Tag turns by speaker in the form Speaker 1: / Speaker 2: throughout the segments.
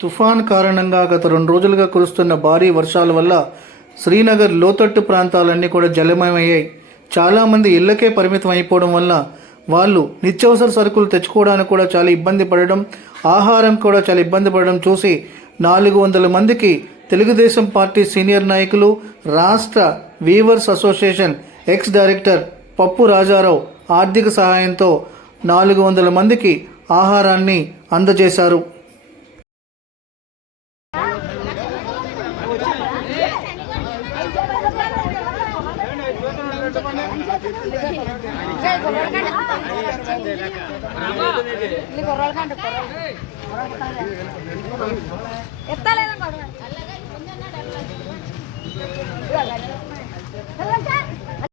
Speaker 1: తుఫాన్ కారణంగా గత రెండు రోజులుగా కురుస్తున్న భారీ వర్షాల వల్ల శ్రీనగర్ లోతట్టు ప్రాంతాలన్నీ కూడా జలమయమయ్యాయి. చాలామంది ఇళ్ళకే పరిమితం అయిపోవడం వల్ల వాళ్ళు నిత్యవసర సరుకులు తెచ్చుకోవడానికి కూడా చాలా ఇబ్బంది పడడం ఆహారం కూడా చాలా ఇబ్బంది పడడం చూసి నాలుగు వందల మందికి తెలుగుదేశం పార్టీ సీనియర్ నాయకులు రాష్ట్ర వీవర్స్ అసోసియేషన్ ఎక్స్ డైరెక్టర్ పప్పు రాజారావు ఆర్థిక సహాయంతో నాలుగు వందల మందికి ఆహారాన్ని అందజేశారు.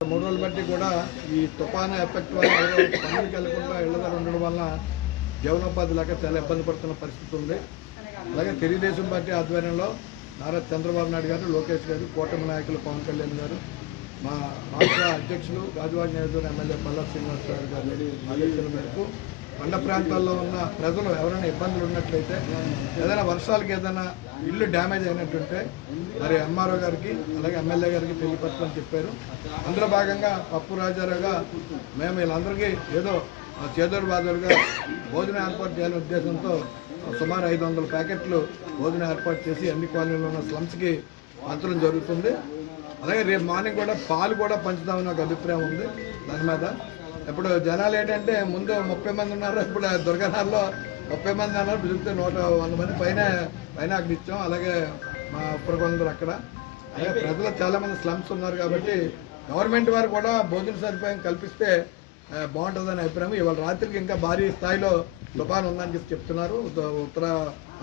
Speaker 2: మూడు రోజులు బట్టి కూడా ఈ తుఫాను ఎఫెక్ట్ వల్ల పనులకు వెళ్ళకుండా ఇళ్ళ దగ్గర ఉండడం వల్ల జీవనోపాధి లేక చాలా ఇబ్బంది పడుతున్న పరిస్థితి ఉంది. అలాగే తెలుగుదేశం పార్టీ ఆధ్వర్యంలో నారా చంద్రబాబు నాయుడు గారు లోకేష్ గారు కూటమి నాయకులు పవన్ కళ్యాణ్ గారు మా రాష్ట్ర అధ్యక్షులు గాజువాడ నియోజకవర్గం ఎమ్మెల్యే పల్లా శ్రీనివాసరావు గారి ఆదేశాల మేరకు కొండ ప్రాంతాల్లో ఉన్న ప్రజలు ఎవరైనా ఇబ్బందులు ఉన్నట్లయితే ఏదైనా వర్షాలకి ఏదైనా ఇల్లు డ్యామేజ్ అయినట్టుంటే మరి ఎంఆర్ఓ గారికి అలాగే ఎమ్మెల్యే గారికి తెలియపరచమని చెప్పారు. అందులో భాగంగా పప్పు రాజారావుగా మేము వీళ్ళందరికీ ఏదో చేదోడు బాదోడుగా భోజనం ఏర్పాటు చేయాలనే ఉద్దేశంతో సుమారు ఐదు వందల ప్యాకెట్లు భోజనం ఏర్పాటు చేసి అన్ని కాలనీలో ఉన్న స్లమ్స్కి పంచడం జరుగుతుంది. అలాగే రేపు మార్నింగ్ కూడా పాలు కూడా పంచుదామని ఒక అభిప్రాయం ఉంది. దాని మీద ఇప్పుడు జనాలు ఏంటంటే ముందు ముప్పై మంది ఉన్నారు ఇప్పుడు దుర్గనాల్లో ముప్పై మంది అన్నారు పిలిస్తే నూట వంద మంది పైన పైన అక్కడ ఇచ్చాం అలాగే మా ఉప్పరకొందరు అక్కడ. అలాగే ప్రజలు చాలామంది స్లమ్స్ ఉన్నారు కాబట్టి గవర్నమెంట్ వారు కూడా భోజన సదుపాయం కల్పిస్తే బాగుంటుందని అభిప్రాయం. ఇవాళ రాత్రికి ఇంకా భారీ స్థాయిలో తుఫాన్ ఉందని చెప్పి చెప్తున్నారు ఉత్తర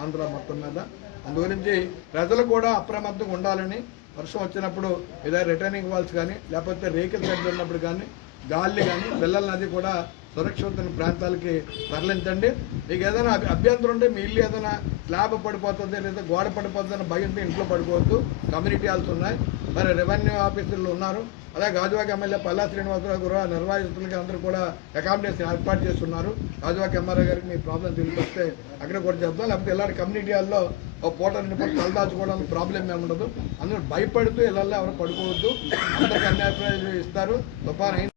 Speaker 2: ఆంధ్ర మొత్తం మీద. అందు గురించి ప్రజలు కూడా అప్రమత్తంగా ఉండాలని వర్షం వచ్చినప్పుడు ఏదైనా రిటర్నింగ్ వాల్స్ కానీ లేకపోతే రేకుల సైడ్ ఉన్నప్పుడు కానీ గాలి కానీ పిల్లల నది కూడా సురక్షితమైన ప్రాంతాలకి తరలించండి. మీకు ఏదైనా అభ్యంతరం ఉంటే మీ ఇల్లు ఏదైనా స్లాబ్ పడిపోతుంది లేదా గోడ పడిపోతుందని భయంతో ఇంట్లో పడిపోవద్దు. కమ్యూనిటీ హాల్స్ ఉన్నాయి. మరి రెవెన్యూ ఆఫీసర్లు ఉన్నారు. అలాగే గాజువాక ఎమ్మెల్యే పల్లా శ్రీనివాసరావు కూడా నిర్వాహితులకి అందరూ కూడా అకామిడేషన్ ఏర్పాటు చేస్తున్నారు. గాజువాక ఎమ్మెల్యే గారికి మీ ప్రాబ్లం తెలిపిస్తే అక్కడ కూడా చెప్తాం లేకపోతే ఇలాంటి కమ్యూనిటీ ఒక పూట రెండు పూట తలదాచుకోవడానికి ప్రాబ్లం ఏమి ఉండదు. అందరూ భయపడుతూ ఇళ్ళల్లో ఎవరు పడుకోవద్దు. అందరికి అన్ని అభిప్రాయాలు ఇస్తారు. తుఫాన్ అయిన